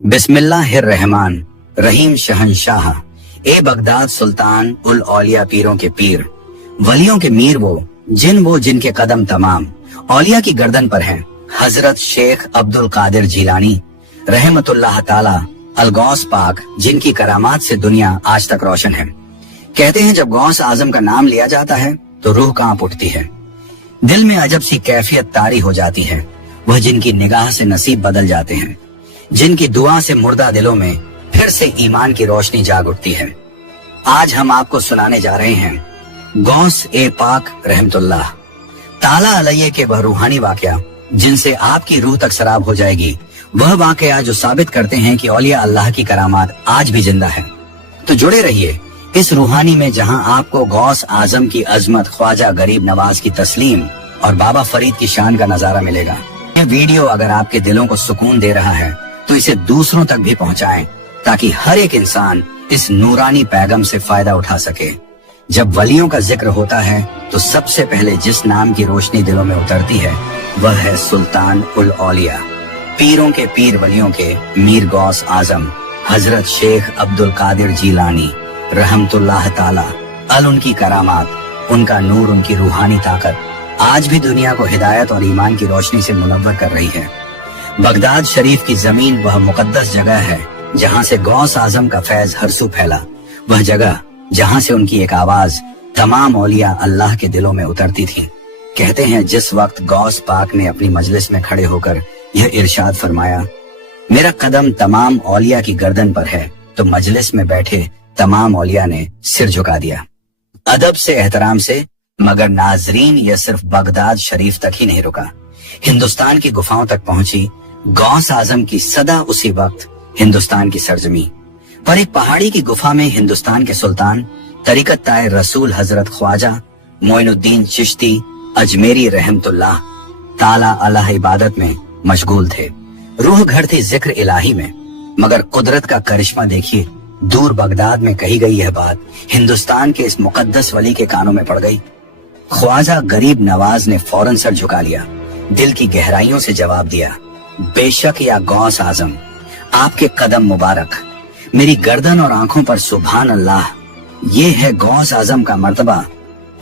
बिस्मिल्लाहिर्रहमान रहीम शहनशाह ए बगदाद सुल्तान उल औलिया पीरों के पीर वलियों के मीर वो जिनके कदम तमाम औलिया की गर्दन पर हैं। हजरत शेख अब्दुल कादिर जिलानी रहमतुल्लाह ताला अल गौस पाक जिनकी करामात से दुनिया आज तक रोशन है। कहते हैं जब गौस आजम का नाम लिया जाता है तो रूह कांप उठती है, दिल में अजब सी कैफियत तारी हो जाती है। वह जिनकी निगाह से नसीब बदल जाते हैं, जिनकी दुआ से मुर्दा दिलों में फिर से ईमान की रोशनी जाग उठती है। आज हम आपको सुनाने जा रहे हैं गौस ए पाक रहमतुल्लाह ताला अलैहि के वह रूहानी वाकया जिनसे आपकी रूह तक सराब हो जाएगी। वह वाकया जो साबित करते हैं कि औलिया अल्लाह की करामात आज भी जिंदा है। तो जुड़े रहिए इस रूहानी में जहां आपको गौस आजम की अजमत, ख्वाजा गरीब नवाज की तस्लीम और बाबा फरीद की शान का नजारा मिलेगा। यह वीडियो अगर आपके दिलों को सुकून दे रहा है तो इसे दूसरों तक भी पहुंचाएं ताकि हर एक इंसान इस नूरानी पैगम से फायदा उठा सके। जब वलियों का जिक्र होता है तो सबसे पहले जिस नाम की रोशनी दिलों में उतरती है वह है सुल्तान उल औलिया, पीरों के पीर वलियों के मीर गौस आजम हजरत शेख अब्दुल कादिर जिलानी रहमतुल्लाह ताला अल। उनकी करामात, उनका नूर, उनकी रूहानी ताकत आज भी दुनिया को हिदायत और ईमान की रोशनी से मुनव्वर कर रही है। बगदाद शरीफ की जमीन वह मुकद्दस जगह है जहां से गौस आजम का फैज हरसू फैला, वह जगह जहां से उनकी एक आवाज तमाम औलिया अल्लाह के दिलों में उतरती थी। कहते हैं जिस वक्त गौस पाक ने अपनी मजलिस में खड़े होकर यह इरशाद फरमाया, मेरा कदम तमाम औलिया की गर्दन पर है, तो मजलिस में बैठे तमाम औलिया ने सिर झुका दिया अदब से, एहतराम से। मगर नाजरीन यह सिर्फ बगदाद शरीफ तक ही नहीं रुका, हिंदुस्तान की गुफाओं तक पहुंची गौस आजम की सदा उसी वक्त हिंदुस्तान की सरजमी पर। एक पहाड़ी की गुफा में हिंदुस्तान के सुल्तान तरीकत ताए रसूल हजरत ख्वाजा मोइनुद्दीन चिश्ती अजमेरी रहमतुल्लाह ताला अलैह इबादत में मशगूल थे। रूह घर थी जिक्र इलाही में। मगर कुदरत का करिश्मा देखिए, दूर बगदाद में कही गई यह बात हिंदुस्तान के इस मुकद्दस वली के कानों में पड़ गई। ख्वाजा गरीब नवाज ने फौरन सर झुका लिया, दिल की गहराइयों से जवाब दिया, बेशक या गौस आजम, आपके कदम मुबारक, मेरी गर्दन और आंखों पर सुभान अल्लाह। ये है गौस आजम का मर्तबा,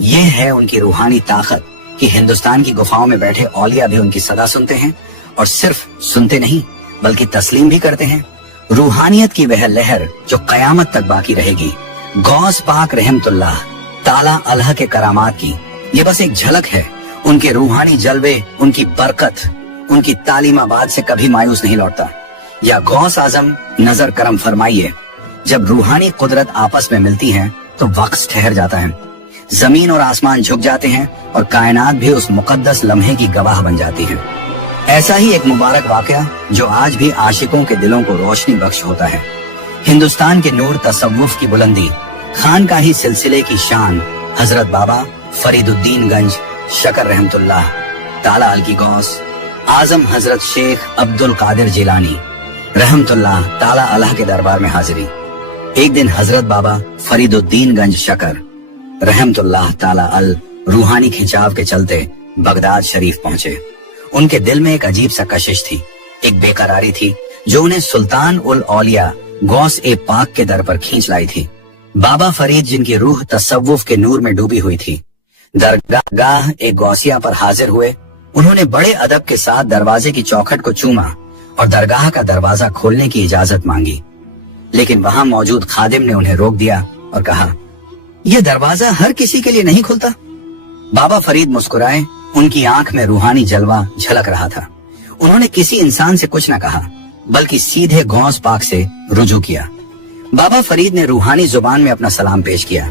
ये है उनकी रूहानी ताकत कि हिंदुस्तान की गुफाओं में बैठे औलिया भी उनकी सदा सुनते हैं, और सिर्फ सुनते नहीं बल्कि तस्लीम भी करते हैं। रूहानियत की वह लहर जो कयामत तक बाकी रहेगी, गौस पाक रहमतुल्लाह ताला अलैह के करामात की ये बस एक झलक है। उनके रूहानी जलवे, उनकी बरकत, उनकी तालीमाबाद से कभी मायूस नहीं लौटता। या गौस आजम नजर करम फरमाइए, जब रूहानी कुदरत आपस में मिलती है तो वक्त ठहर जाता है, जमीन और आसमान झुक जाते हैं और कायनात भी उस मुकद्दस लम्हे की गवाह बन जाती है। ऐसा ही एक मुबारक वाकया जो आज भी आशिकों के दिलों को रोशनी बख्श होता है। हिंदुस्तान के नूर तसव्वुफ की बुलंदी, खानकाही सिलसिले की शान हजरत बाबा फरीदुद्दीन गंज शकर रहमतुल्लाह ताला अल की गौस आजम हजरत शेख अब्दुल कादिर जिलानी रहमतुल्लाह ताला अलैह के दरबार में हाजिरी। एक दिन हजरत बाबा फरीदुद्दीन गंज शकर रहमतुल्लाह ताला अल रूहानी खिंचाव के चलते बगदाद शरीफ पहुंचे। उनके दिल में एक अजीब सा कशिश थी, एक बेकरारी थी जो उन्हें सुल्तान उल औलिया गौस ए पाक के दर पर खींच लाई थी। बाबा फरीद जिनकी रूह तसव्वुफ के नूर में डूबी हुई थी, दरगाह एक गौसिया पर हाजिर हुए। उन्होंने बड़े अदब के साथ दरवाजे की चौखट को चूमा और दरगाह का दरवाजा खोलने की इजाजत मांगी, लेकिन वहां मौजूद खादिम ने उन्हें रोक दिया और कहा, यह दरवाजा हर किसी के लिए नहीं खुलता। बाबा फरीद मुस्कुराए, उनकी आंख में रूहानी जलवा झलक रहा था। उन्होंने किसी इंसान से कुछ न कहा बल्कि सीधे गौस पाक से रुजू किया। बाबा फरीद ने रूहानी जुबान में अपना सलाम पेश किया,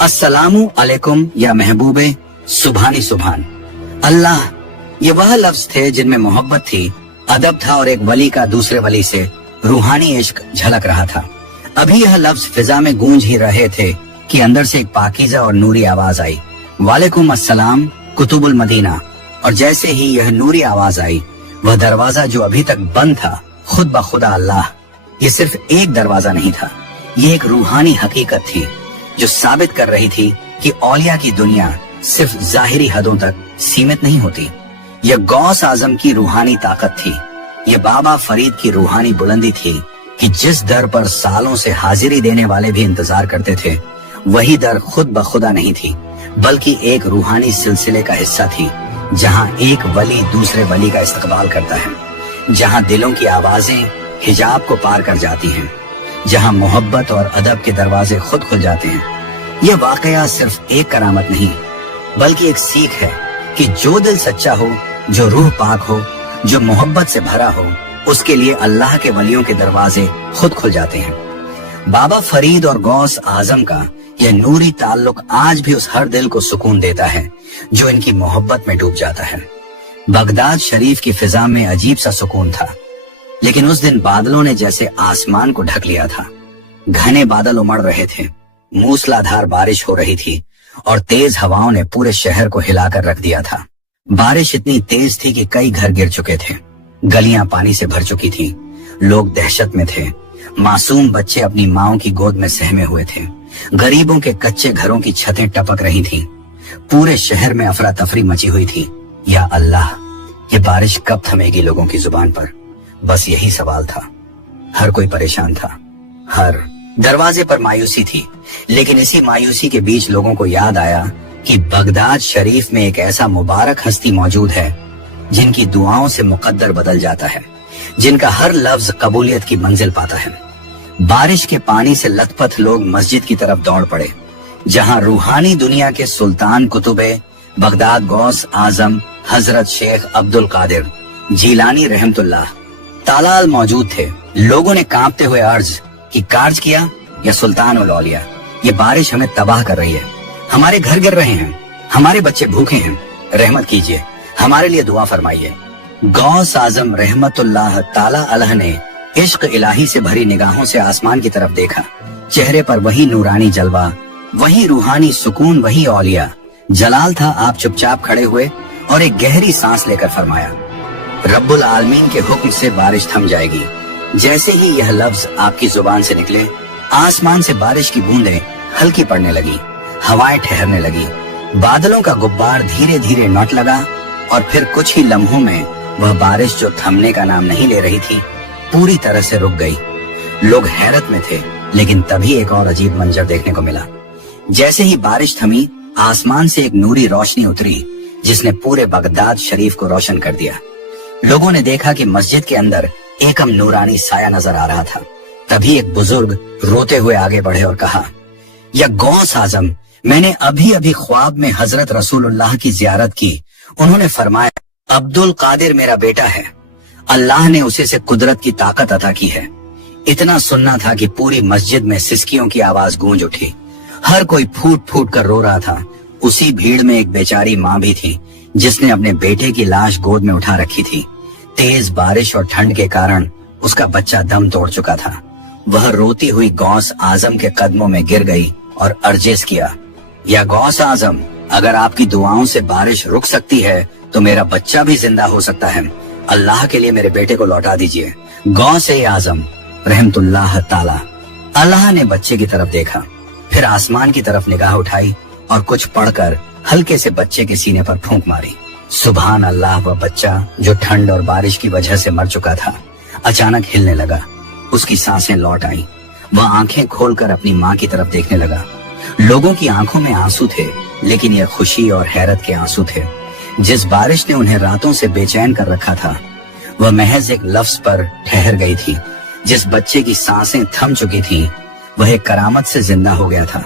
अस्सलामु अलैकुम या महबूबे सुभानी सुभान अल्लाह। ये वह लफ्ज थे जिनमें मोहब्बत थी, अदब था और एक वली का दूसरे वली से रूहानी इश्क झलक रहा था। अभी यह लफ्ज फिजा में गूंज ही रहे थे कि अंदर से एक पाकीज़ा और नूरी आवाज आई, वालेकुम अस्सलाम कुतुबुल मदीना। और जैसे ही यह नूरी आवाज आई, वह दरवाजा जो अभी तक बंद था खुद ब खुदा अल्लाह, ये सिर्फ एक दरवाजा नहीं था, ये एक रूहानी हकीकत थी जो साबित कर रही थी कि औलिया की दुनिया सिर्फ जाहिरी हदों तक सीमित नहीं होती। यह गौस आजम की रूहानी ताकत थी ये बाबा फरीद की रूहानी बुलंदी थी कि जिस दर पर सालों से हाजिरी देने वाले भी इंतजार करते थे, वही दर खुद बखुदा नहीं थी, बल्कि एक रूहानी सिलसिले का हिस्सा थी, जहां एक वली दूसरे वली का इस्तकबाल करता है, जहां दिलों की आवाजें हिजाब को पार कर जाती हैं, जहां मोहब्बत और अदब के दरवाजे खुद खुल जाते हैं। यह वाकया सिर्फ एक करामत नहीं, बल्कि एक सीख है कि जो दिल सच्चा हो, जो रूह पाक हो, जो मोहब्बत से भरा हो, उसके लिए अल्लाह के वलियों के दरवाजे खुद खुल जाते हैं। बाबा फरीद और गौस आजम का यह नूरी ताल्लुक आज भी उस हर दिल को सुकून देता है जो इनकी मोहब्बत में डूब जाता है। बगदाद शरीफ की फिजा में अजीब सा सुकून था, लेकिन उस दिन बादलों ने जैसे आसमान को ढक लिया था। घने बादल उमड़ रहे थे, मूसलाधार बारिश हो रही थी और तेज हवाओं ने पूरे शहर को हिलाकर रख दिया था। बारिश इतनी तेज थी कि कई घर गिर चुके थे, गलियां पानी से भर चुकी थी, लोग दहशत में थे, मासूम बच्चे अपनी माओं की गोद में सहमे हुए थे, गरीबों के कच्चे घरों की छतें टपक रही थीं, पूरे शहर में अफरा तफरी मची हुई थी। या अल्लाह, ये बारिश कब थमेगी लोगों की जुबान पर? बस यही सवाल था। हर कोई परेशान था, हर दरवाजे पर मायूसी थी, लेकिन इसी मायूसी के बीच लोगों को याद आया कि बगदाद शरीफ में एक ऐसा मुबारक हस्ती मौजूद है जिनकी दुआओं से मुकद्दर बदल जाता है, जिनका हर लफ्ज कबूलियत की मंजिल पाता है। बारिश के पानी से लथपथ लोग मस्जिद की तरफ दौड़ पड़े, जहां रूहानी दुनिया के सुल्तान कुतुबे बगदाद गौस आजम हजरत शेख अब्दुल कादिर जीलानी रहमतुल्लाह तालाल मौजूद थे। लोगों ने कांपते हुए अर्ज कि कार्ज किया या सुल्तान उल औलिया, ये बारिश हमें तबाह कर रही है, हमारे घर गिर रहे हैं, हमारे बच्चे भूखे हैं, रहमत कीजिए, हमारे लिए दुआ फरमाइए। गौस आजम रहमतुल्लाह ताला अलैह ने इश्क इलाही से भरी निगाहों से आसमान की तरफ देखा। चेहरे पर वही नूरानी जलवा, वही रूहानी सुकून, वही औलिया। जलाल था आप चुपचाप खड़े हुए और एक गहरी सांस लेकर फरमाया, रब्बुल आलमीन के हुक्म से बारिश थम जाएगी। जैसे ही यह लफ्ज आपकी जुबान से निकले, आसमान से बारिश की बूंदें हल्की पड़ने लगी, हवाएं ठहरने लगी, बादलों का गुब्बार धीरे धीरे लौट लगा और फिर कुछ ही लम्हों में वह बारिश जो थमने का नाम नहीं ले रही थी, पूरी तरह से रुक गई। लोग हैरत में थे, लेकिन तभी एक और अजीब मंजर देखने को मिला। जैसे ही बारिश थमी, आसमान से एक नूरी रोशनी उतरी जिसने पूरे बगदाद शरीफ को रोशन कर दिया। लोगों ने देखा कि मस्जिद के अंदर एकम नूरानी साया नजर आ रहा था। तभी एक बुजुर्ग रोते हुए आगे बढ़े और कहा, या गौस आजम, मैंने अभी अभी ख्वाब में हजरत रसूलुल्लाह की जियारत की। उन्होंने फरमाया, अब्दुल कादिर मेरा बेटा है, अल्लाह ने उसे से कुदरत की ताकत अता की है। इतना सुनना था कि पूरी मस्जिद में सिसकियों की आवाज गूंज उठी। हर कोई फूट फूट कर रो रहा था। उसी भीड़ में एक बेचारी माँ भी थी जिसने अपने बेटे की लाश गोद में उठा रखी थी। तेज बारिश और ठंड के कारण उसका बच्चा दम तोड़ चुका था। वह रोती हुई गौस आजम के कदमों में गिर गई और अर्जेस किया, या गौस आजम, अगर आपकी दुआओं से बारिश रुक सकती है तो मेरा बच्चा भी जिंदा हो सकता है। अल्लाह के लिए मेरे बेटे को लौटा दीजिए। गौस आजम रहमतुल्लाह ताला अल्लाह ने बच्चे की तरफ देखा, फिर आसमान की तरफ निगाह उठाई और कुछ पढ़कर हल्के से बच्चे के सीने पर फूंक मारी। सुभान अल्लाह, वह बच्चा जो ठंड और बारिश की वजह से मर चुका था अचानक हिलने लगा। उसकी सांसें लौट आईं। वह आंखें खोलकर अपनी माँ की तरफ देखने लगा। लोगों की आंखों में आंसू थे, लेकिन यह खुशी और हैरत के आंसू थे। जिस बारिश ने उन्हें रातों से बेचैन कर रखा था, वह महज एक लफ्ज पर ठहर गई थी। जिस बच्चे की सांसें थम चुकी थीं, वह एक करामत से जिंदा हो गया था।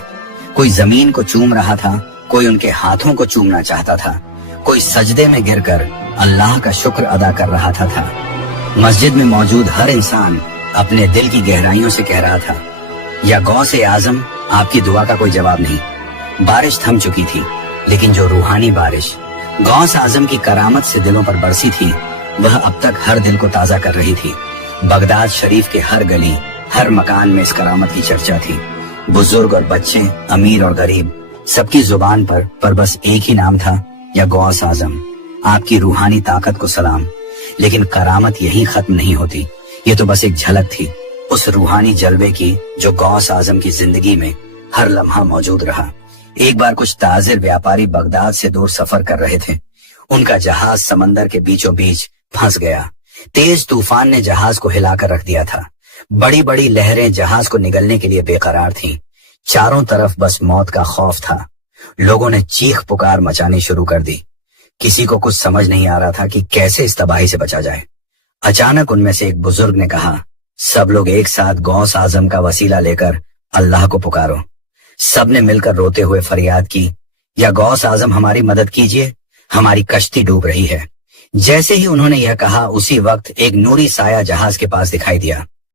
कोई जमीन को चूम रहा था, कोई उनके हाथों को चूमना चाहता था, कोई सजदे में गिरकर अल्लाह का शुक्र अदा कर रहा था। मस्जिद में मौजूद हर इंसान अपने दिल की गहराइयों से कह रहा था, या गौस आजम, आपकी दुआ का कोई जवाब नहीं। बारिश थम चुकी थी, लेकिन जो रूहानी बारिश गौस आजम की करामत से दिलों पर बरसी थी, वह अब तक हर दिल को ताजा कर रही थी। बगदाद शरीफ के हर गली, हर मकान में इस करामत की चर्चा थी। बुजुर्ग और बच्चे, अमीर और गरीब, सबकी जुबान पर बस एक ही नाम था, या गौस आजम, आपकी रूहानी ताकत को सलाम। लेकिन करामत यही खत्म नहीं होती। ये तो बस एक झलक थी उस रूहानी जलवे की जो गौस आजम की जिंदगी में हर लम्हा मौजूद रहा। एक बार कुछ ताजिर व्यापारी बगदाद से दूर सफर कर रहे थे। उनका जहाज समंदर के बीचों बीच फंस गया। तेज तूफान ने जहाज को हिलाकर रख दिया था। बड़ी बड़ी लहरें जहाज को निगलने के लिए बेकरार थीं। चारों तरफ बस मौत का खौफ था। लोगों ने चीख पुकार मचानी शुरू कर दी। किसी को कुछ समझ नहीं आ रहा था कि कैसे इस तबाही से बचा जाए। अचानक उनमें से एक बुजुर्ग ने कहा, सब लोग एक साथ गौस आजम का वसीला लेकर अल्लाह को पुकारो। सबने मिलकर रोते हुए फरियाद की, या गौस आजम हमारी मदद कीजिए, हमारी कश्ती डूब रही है। जैसे ही उन्होंने यह कहा, उसी वक्त एक नूरी साया जहाज के पास दिखाई दिया।